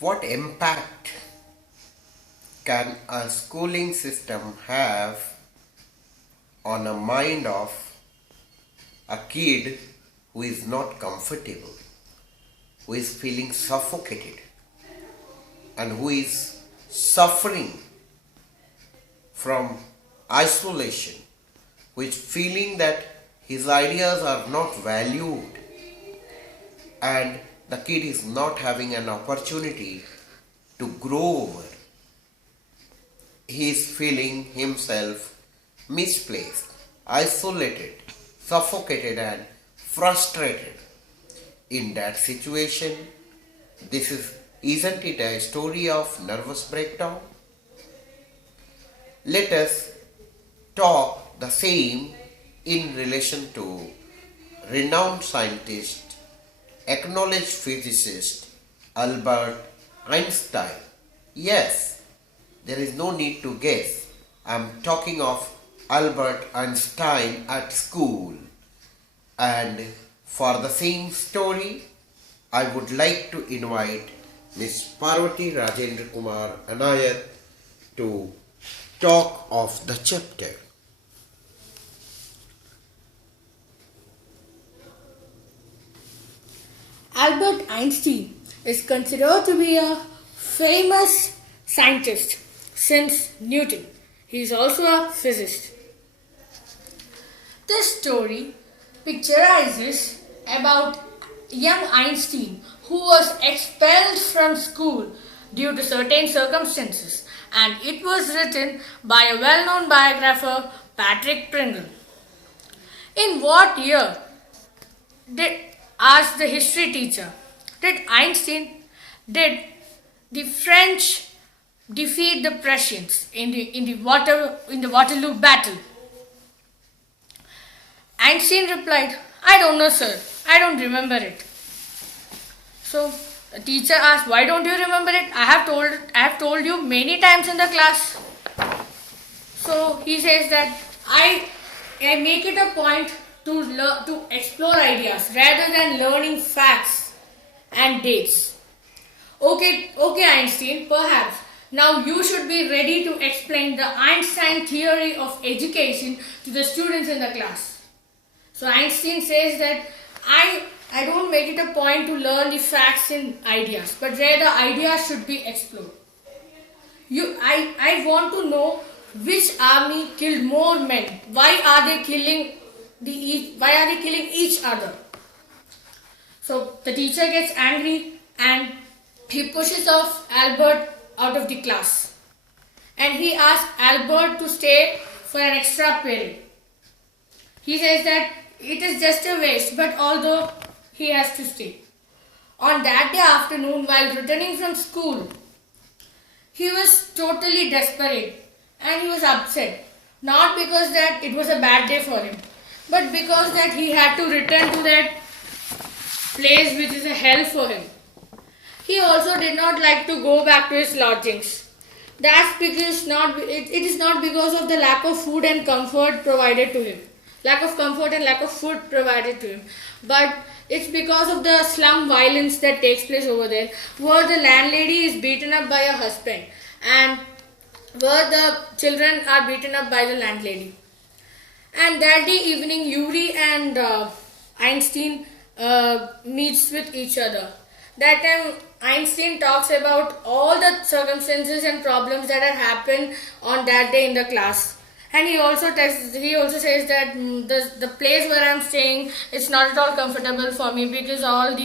What impact can a schooling system have on a mind of a kid who is not comfortable, who is feeling suffocated, and who is suffering from isolation, who is feeling that his ideas are not valued and the kid is not having an opportunity to grow over. He is feeling himself misplaced, isolated, suffocated, and frustrated. In that situation, isn't it a story of nervous breakdown? Let us talk the same in relation to renowned scientist, acknowledged physicist Albert Einstein. Yes, there is no need to guess. I am talking of Albert Einstein at school. And for the same story, I would like to invite Miss Parvati Rajendra Kumar Anayat to talk of the chapter. Albert Einstein is considered to be a famous scientist since Newton. He is also a physicist. This story picturizes about young Einstein who was expelled from school due to certain circumstances, and it was written by a well-known biographer, Patrick Pringle. In what year asked the history teacher, did the French defeat the Prussians in the Waterloo battle? Einstein replied, I don't know, sir. I don't remember it. So the teacher asked, why don't you remember it? I have told you many times in the class. So he says that I make it a point to explore ideas rather than learning facts and dates. Okay, Einstein, perhaps now you should be ready to explain the Einstein theory of education to the students in the class. So Einstein says that I don't make it a point to learn the facts and ideas, but rather ideas should be explored. I want to know which army killed more men. Why are they killing each other? So the teacher gets angry and he pushes off Albert out of the class. And he asks Albert to stay for an extra period. He says that it is just a waste, but although he has to stay. On that day afternoon, while returning from school, he was totally desperate and he was upset. Not because that it was a bad day for him, but because that he had to return to that place which is a hell for him. He also did not like to go back to his lodgings. That's because it is not because of the lack of food and comfort provided to him. Lack of comfort and lack of food provided to him. But it's because of the slum violence that takes place over there, where the landlady is beaten up by her husband and where the children are beaten up by the landlady. And that day evening, Yuri and Einstein meets with each other. That time Einstein talks about all the circumstances and problems that had happened on that day in the class. And he also says that the place where I'm staying is not at all comfortable for me because all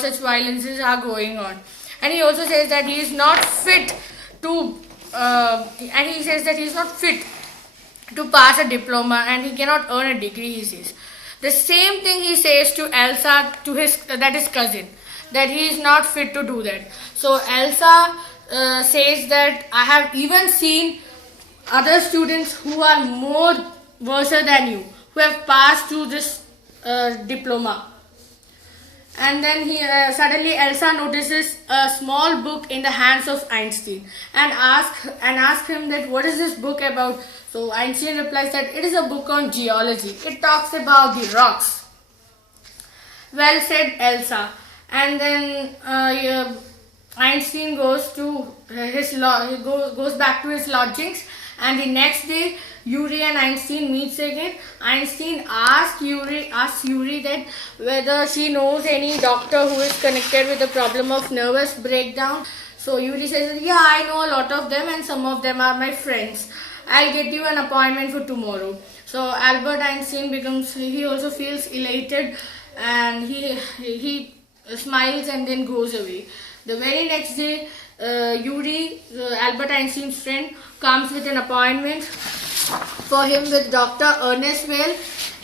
such violences are going on. And he also says that he is not fit to pass a diploma and he cannot earn a degree. He says the same thing he says to Elsa, his cousin, that he is not fit to do that. So Elsa says that I have even seen other students who are more worse than you, who have passed through this diploma. And then suddenly Elsa notices a small book in the hands of Einstein and asks him that what is this book about. So Einstein replies that it is a book on geology. It talks about the rocks. Well said, Elsa. And then Einstein goes to goes back to his lodgings, and the next day Yuri and Einstein meets again. Einstein asks Yuri that whether she knows any doctor who is connected with the problem of nervous breakdown. So Yuri says, yeah, I know a lot of them and some of them are my friends. I'll get you an appointment for tomorrow. So Albert Einstein he also feels elated, and he smiles and then goes away. The very next day, Yuri, Albert Einstein's friend, comes with an appointment for him with Dr. Ernest Weil,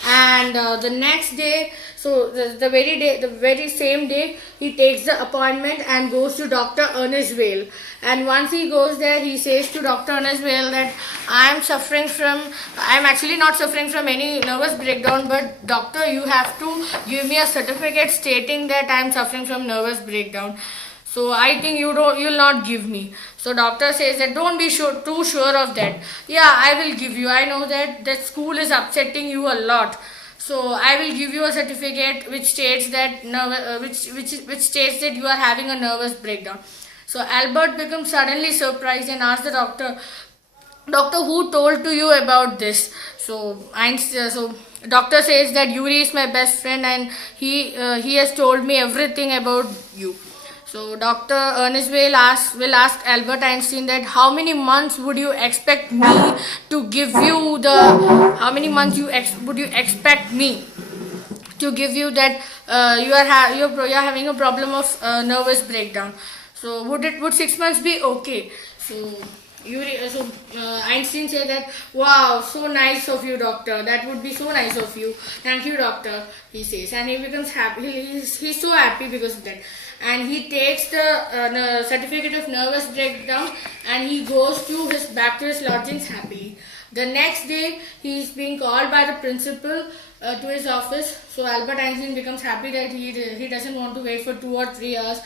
and the next day, so the very same day, he takes the appointment and goes to Dr. Ernest Weil. And once he goes there, he says to Dr. Ernest Weil that I am actually not suffering from any nervous breakdown, but doctor, you have to give me a certificate stating that I am suffering from nervous breakdown. So I think you'll not give me. So doctor says that don't be too sure of that. Yeah, I will give you. I know that school is upsetting you a lot. So I will give you a certificate which states that which states that you are having a nervous breakdown. So Albert becomes suddenly surprised and asks the doctor, who told to you about this? So doctor says that Yuri is my best friend and he has told me everything about you. So Dr. Ernest will ask Albert Einstein that how many months would you expect me to give you would you expect me to give you that you are having a problem of nervous breakdown. So would 6 months be okay? So Einstein said that, wow, so nice of you, doctor. That would be so nice of you. Thank you, doctor, he says. And he becomes happy. He's so happy because of that. And he takes the certificate of nervous breakdown and he goes back to his lodgings happily. The next day, he is being called by the principal to his office. So Albert Einstein becomes happy that he doesn't want to wait for 2 or 3 hours.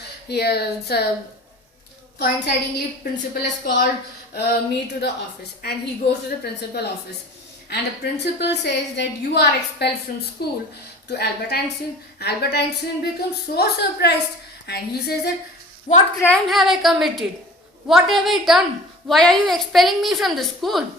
Coincidingly, principal has called me to the office, and he goes to the principal office, and the principal says that you are expelled from school to Albert Einstein. Albert Einstein becomes so surprised, and he says that, what crime have I committed? What have I done? Why are you expelling me from the school?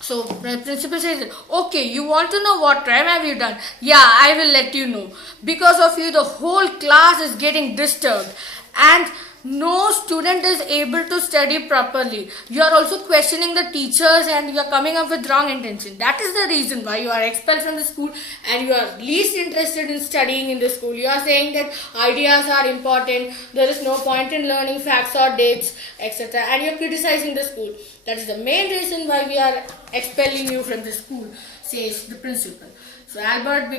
So the principal says, okay, you want to know what crime have you done? Yeah, I will let you know. Because of you, the whole class is getting disturbed, and no student is able to study properly. You are also questioning the teachers and you are coming up with wrong intention. That is the reason why you are expelled from the school and you are least interested in studying in the school. You are saying that ideas are important, there is no point in learning facts or dates, etc. And you are criticizing the school. That is the main reason why we are expelling you from the school, says the principal. So Albert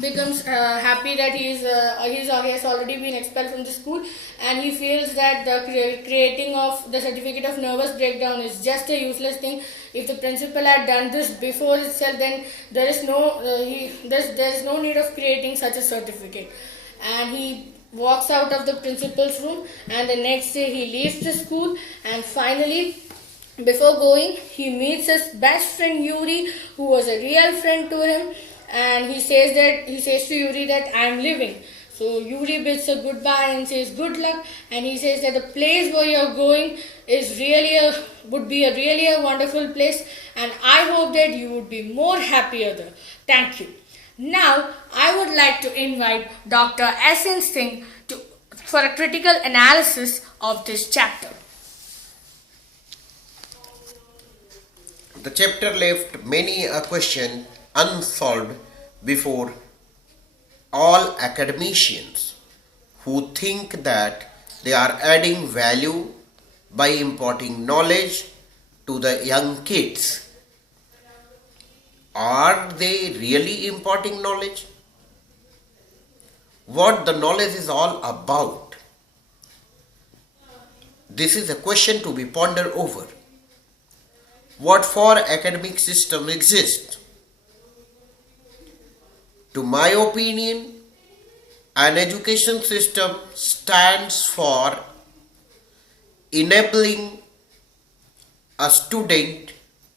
becomes happy that he has already been expelled from the school, and he feels that the creating of the certificate of nervous breakdown is just a useless thing. If the principal had done this before itself, then there is no need of creating such a certificate. And he walks out of the principal's room, and the next day he leaves the school, and finally, before going, he meets his best friend Yuri, who was a real friend to him. And he says to Yuri that I am leaving. So Yuri bids a goodbye and says good luck, and he says that the place where you are going is would be really a wonderful place, and I hope that you would be more happier there. Thank you. Now I would like to invite Dr. S.N. Singh for a critical analysis of this chapter. The chapter left many a question unsolved before all academicians who think that they are adding value by imparting knowledge to the young kids. Are they really imparting knowledge? What the knowledge is all about? This is a question to be pondered over. What for academic system exists? To my opinion, an education system stands for enabling a student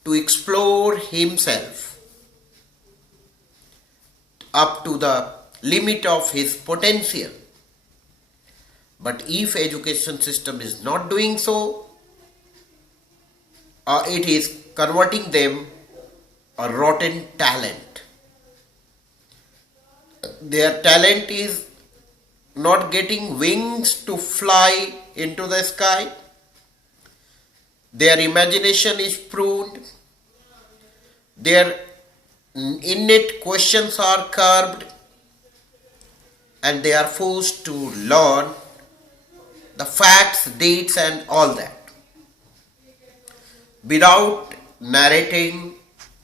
to explore himself up to the limit of his potential. But if education system is not doing so, it is converting them a rotten talent. Their talent is not getting wings to fly into the sky. Their imagination is pruned. Their innate questions are curbed, and they are forced to learn the facts, dates, and all that without narrating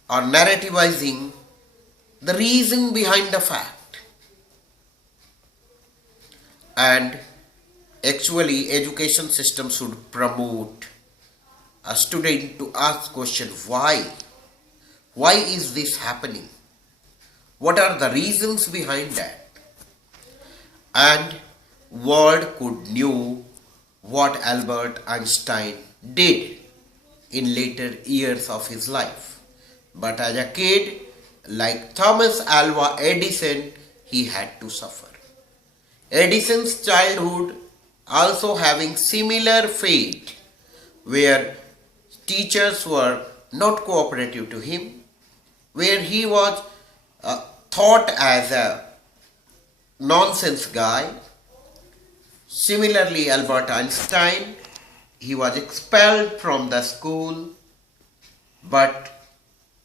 or narrativizing the reason behind the fact. And actually, education system should promote a student to ask question why. Why is this happening? What are the reasons behind that? And world could knew what Albert Einstein did in later years of his life. But as a kid, like Thomas Alva Edison, he had to suffer. Edison's childhood also having similar fate, where teachers were not cooperative to him, where he was thought as a nonsense guy. Similarly, Albert Einstein, he was expelled from the school, but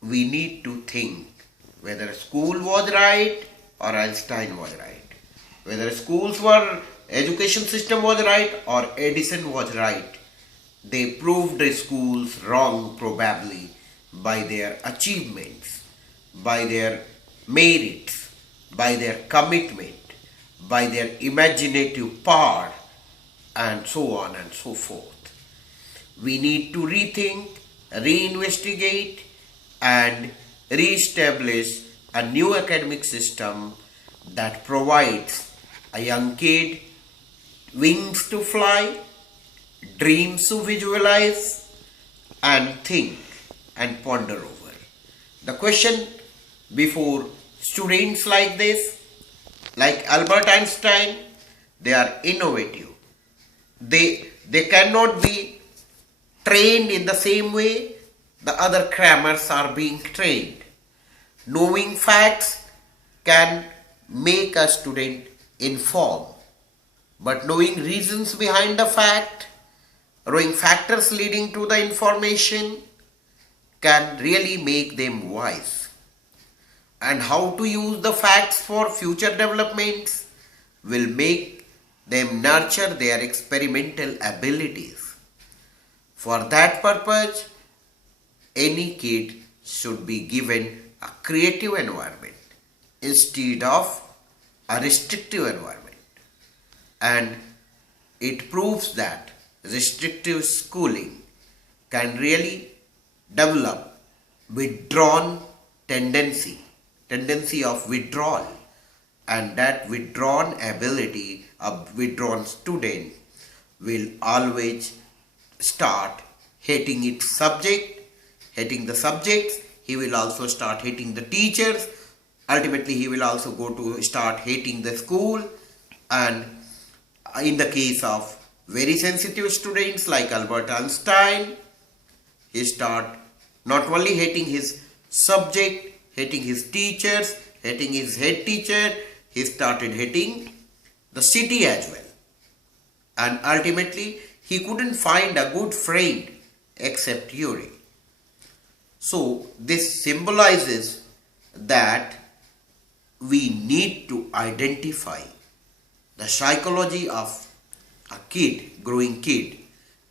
we need to think whether school was right or Einstein was right. Whether education system was right or Edison was right. They proved the schools wrong probably by their achievements, by their merits, by their commitment, by their imaginative power, and so on and so forth. We need to rethink, reinvestigate, and re-establish a new academic system that provides a young kid wings to fly, dreams to visualize, and think and ponder over. The question before students like this, like Albert Einstein, they are innovative. They cannot be trained in the same way the other crammers are being trained. Knowing facts can make a student informed, but knowing reasons behind the fact, knowing factors leading to the information, can really make them wise. And how to use the facts for future developments will make them nurture their experimental abilities. For that purpose, any kid should be given a creative environment instead of a restrictive environment. And it proves that restrictive schooling can really develop withdrawn tendency of withdrawal, and that withdrawn ability of withdrawn student will always start hating its subject, hating the subjects. He will also start hating the teachers. Ultimately, he will also go to start hating the school. And in the case of very sensitive students like Albert Einstein, he start not only hating his subject, hating his teachers, hating his head teacher, he started hating the city as well. And ultimately, he couldn't find a good friend except Yuri. So, this symbolizes that we need to identify the psychology of a growing kid,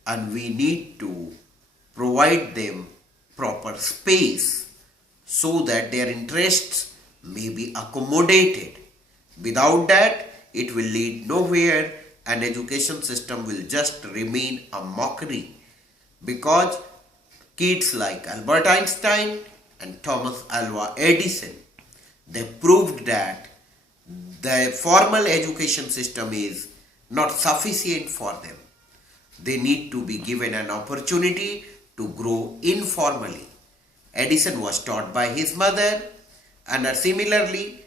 and we need to provide them proper space so that their interests may be accommodated. Without that, it will lead nowhere, and education system will just remain a mockery, because kids like Albert Einstein and Thomas Alva Edison, they proved that the formal education system is not sufficient for them. They need to be given an opportunity to grow informally. Edison was taught by his mother, and similarly,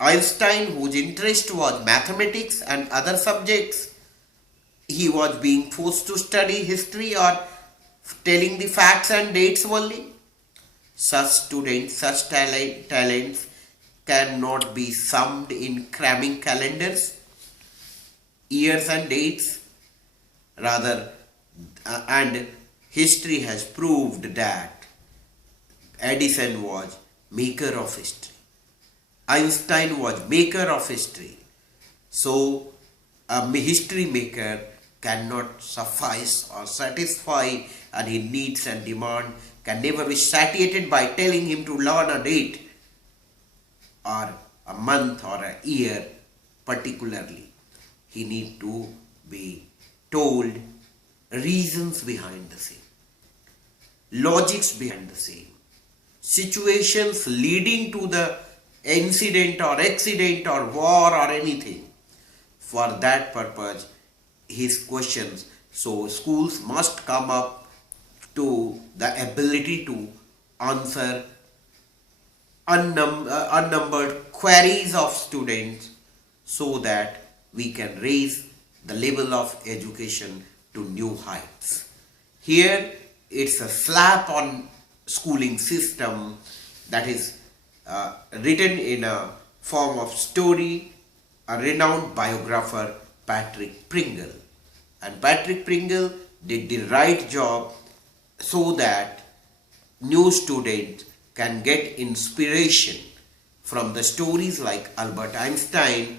Einstein, whose interest was mathematics and other subjects, he was being forced to study history or telling the facts and dates only. Such students, such talents cannot be summed in cramming calendars, years and dates. Rather, and history has proved that Edison was maker of history. Einstein was maker of history. So, a history maker cannot suffice or satisfy and his needs and demand can never be satiated by telling him to learn a date or a month or a year particularly. He need to be told reasons behind the same, logics behind the same, situations leading to the incident or accident or war or anything. For that purpose, his questions. So schools must come up to the ability to answer unnumbered queries of students so that we can raise the level of education to new heights. Here it's a slap on schooling system that is written in a form of story, a renowned biographer Patrick Pringle. And Patrick Pringle did the right job so that new students can get inspiration from the stories like Albert Einstein